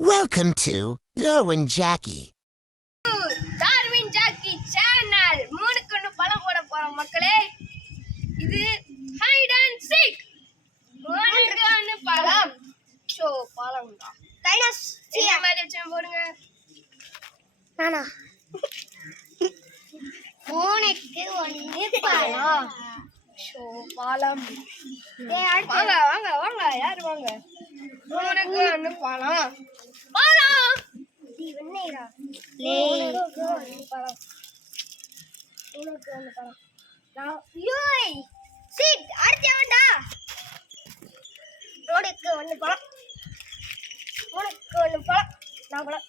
Welcome to Darwin Jackie. Darwin Jackie channel. மூணுக்கு ஒன்று பழம் போட போறோம் மக்களே. இது hide and seek. மூணுக்கு ஒன்று பழம். ஷோ பழம் தான். டைனஸ். என்ன மாதிரி வச்சு போடுங்க. நானா. மூணுக்கு ஒன்று பழம். ஷோ பழம். வாங்க வாங்க வாங்க யார் வாங்க. மூணுக்கு ஒன்று பழம். பழம். வெண்ணெய்டா மூணுக்கு ஒன்று பழம். மூணுக்கு ஒன்று பழம். யோய் சீட் அடுத்து வேண்டா. மூணுக்கு ஒன்று பழம். மூணுக்கு ஒன்று பழம். நான் பழம்.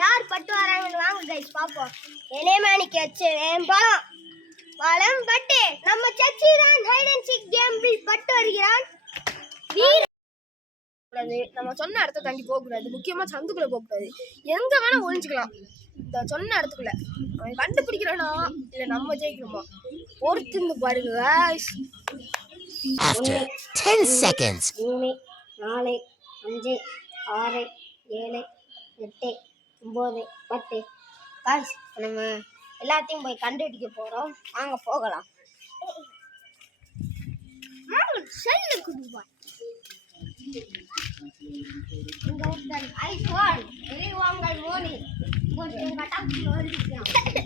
யார் பட்டு வராங்கன்னு வாங்க கைஸ் பாப்போம். எலேமானிக்கு வச்சு பழம் பழம் பட்டு நம்ம சச்சி தான் ஹைட் அண்ட் சீக் கேமில் பட்டு வருகிறான். நம்ம சொன்ன இடத்த தாண்டி போக கூடாது. முக்கியமா சந்துக்குள்ள போக கூடாது. எங்க வேணா ஒளிஞ்சுக்கலாம் இந்த சொன்ன இடத்துக்குள்ள. அவன் கண்டுபிடிக்கிறானா இல்ல நம்ம ஜெயிக்கணுமா பொறுத்து பாருங்க guys. After 10 seconds. 3 4 5 6 7 8 9 10 guys நம்ம எல்லாத்தையும் போய் கண்டுபிடிக்க போறோம். வாங்க போகலாம். செல்லு குடுவா iPhone வாங்கல் மோனி கொஞ்சம் கட்டாக்கு வந்துச்சு.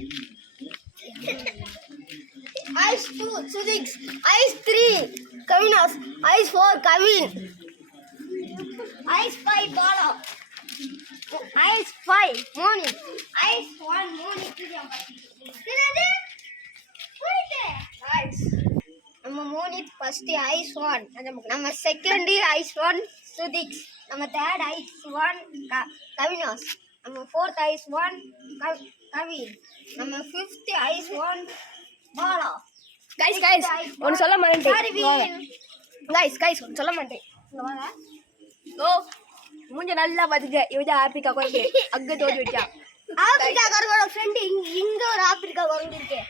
ஐஸ் 2 சுதிக்ஸ் ஐஸ் 3 கவினாஸ் is 4 Kavin is 5 Bala is 5 Moni ice 1 Moni என்னது புரியுது guys. நம்ம மோனி ஃபர்ஸ்ட் ஐஸ் 1 நம்ம செகண்ட் ஐஸ் 1 சுதிக்ஸ் நம்ம தேர்ட் ஐஸ் 1 கவினாஸ் நம்ம ஃபோர்த் ஐஸ் 1 கவின் நம்ம ஃபிஃப்த் ஐஸ் 1 பாலா. கைஸ் ஒன்னு சொல்ல மாட்டேன். கைஸ் ஒன்னு சொல்ல மாட்டேன். ஓ மூஞ்ச நல்லா பாத்துக்க. இவன் ஆப்பிரிக்கா குரங்கு அங்க தோடி வச்சா. ஆப்பிரிக்கா குரங்கோட ஃப்ரெண்ட் இங்க ஒரு ஆப்பிரிக்கா குரங்கு இருக்கு.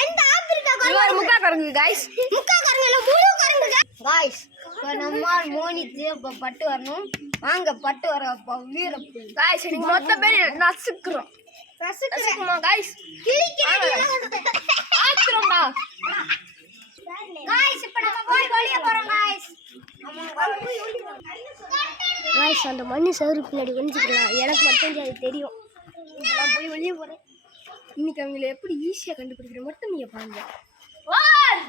அந்த ஆப்பிரிக்கா குரங்கு ஒரு முக்கா குரங்கு கைஸ். முக்கா குரங்கு இல்ல முழு குரங்கு கைஸ். நம்ம மோனிக்கு பட்டு வரணும். வாங்க பட்டு வர வீரப்பு கைஸ். நீங்க மொத்த பேர் நசுக்குறோம். நசுக்குறோமா கைஸ்? ஆத்துறோம்டா கைஸ். இப்ப நம்ம போய் வெளிய போறோம் கைஸ். गाइस அந்த மண்ணு சவுறு பின்னாடி ஒளிஞ்சிக்கலாம். எனக்கு மட்டும் அது தெரியும். நான் போய் வெளிய போறேன். இன்னைக்கு அவங்கள எப்படி ஈஸியா கண்டுபிடிக்கிற மட்டும் நீங்க பாருங்க. 1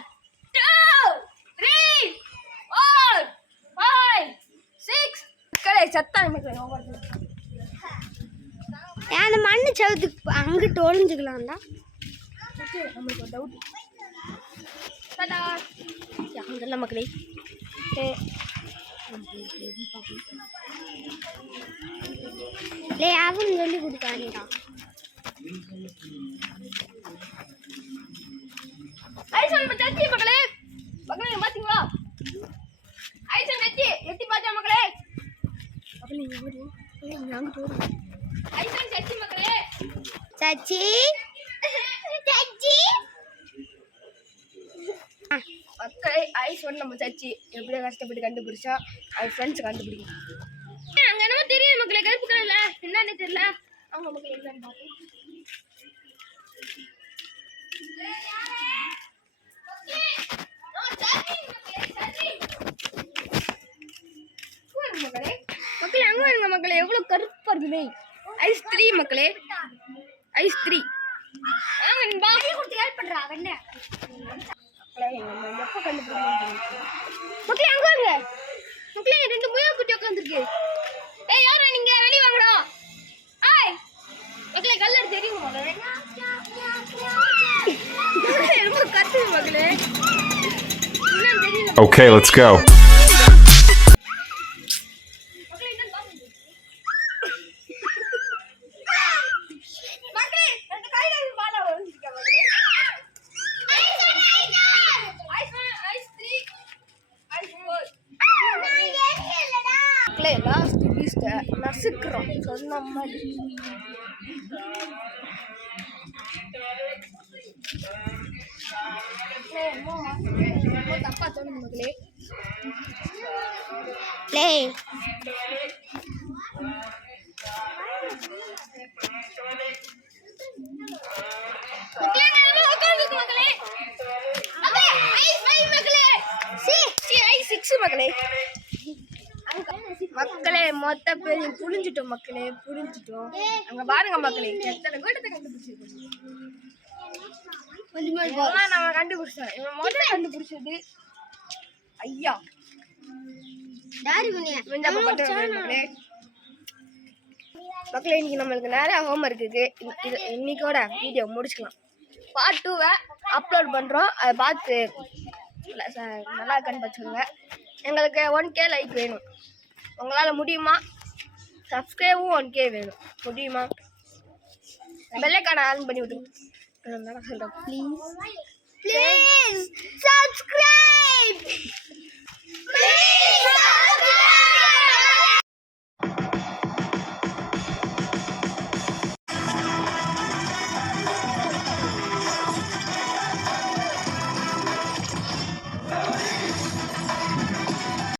2 3 4 5 6 கலை சத்தா நமக்கு ஓவர். அந்த மண்ணு சவுத்துக்கு அங்கிட்டு ஒளிஞ்சிக்கலாம்டா. ஓகே நமக்கு ஒரு டவுட். டடா அங்கெல்லாம் மக்களே. லே அவன் சொல்லி கொடுத்தானேடா. ஐசன் பச்சி மக்களே. மக்களே பாத்தீங்களா? ஐசன் எத்தி பாத்தா மக்களே. மக்களே இங்க ஓடு. இங்க அங்க ஓடு. ஐசன் சச்சி மக்களே. சச்சி சச்சி மக்களே ஐஸ் ஒன் நம்ம சச்சி எப்படியோ கஷ்டப்பட்டு கண்டுபிடிச்சா அவன் ஃப்ரெண்ட்ஸ் கண்டுபிடிக்கும். அங்க என்னமோ தெரியுது மக்களே. கருப்பு கலர்ல என்னன்னு தெரியல. அவங்க மக்கள் என்னன்னு பார்ப்போம். மக்களே அங்க வருங்க மக்களே. எவ்வளவு கருப்பா இருக்குது ஐஸ் 3 மக்களே. ஐஸ் 3 வாங்க நீ பாக்கி கொடுத்து ஹெல்ப் பண்றா வெண்ணே. மக்களே நம்ம எப்ப கண்டுபிடிக்கணும் மக்களே. அங்க வாங்க மக்களே. ரெண்டு முயல் குட்டி உட்கார்ந்திருக்கு. ஏய் யாரா நீங்க வெளிய வாங்கடா. ஏய் மக்களே கல்லர் தெரியுமா மக்களே? ரொம்ப கத்துது மக்களே. என்ன தெரியல. Okay, let's go. மக்களே என்ன பாருங்க. மக்களே ரெண்டு கையில பாலா வந்துருக்கு மக்களே. ஐஸ் 3 ஐஸ் 4 மக்களே லாஸ்ட் பீஸ்ட் நசுக்குறோம் சொன்ன மாதிரி. தப்பா தோணுது மக்களே. லே மக்களே மொத்த பேரையும் புரிஞ்சிட்டோம் மக்களே புரிஞ்சிட்டோம். அங்க பாருங்க மக்களே எத்தனை கூட்டத்தை கண்டுபிடிச்சிருக்கோம். நம்ம கண்டுபிடிச்சோம். இவன் முதல்ல கண்டுபிடிச்சது ஐயா மக்களே. இன்னைக்கு நம்மளுக்கு நிறைய ஹோம்ஒர்க் இருக்கு. இன்னைக்கோட வீடியோ முடிச்சுக்கலாம். பார்ட் 2 அப்லோட் பண்றோம். அதை பார்த்து நல்லா கண்டுபிடிச்சுங்க. எங்களுக்கு 1K லைக் வேணும். உங்களால் முடியுமா? சப்ஸ்கிரைபும் 1K வேணும். முடியுமா? பெல்லைக்கான ஆன் பண்ணி விட்டுருங்க. சொல்கிறேன் ப்ளீஸ் சப்ஸ்கிரைப்.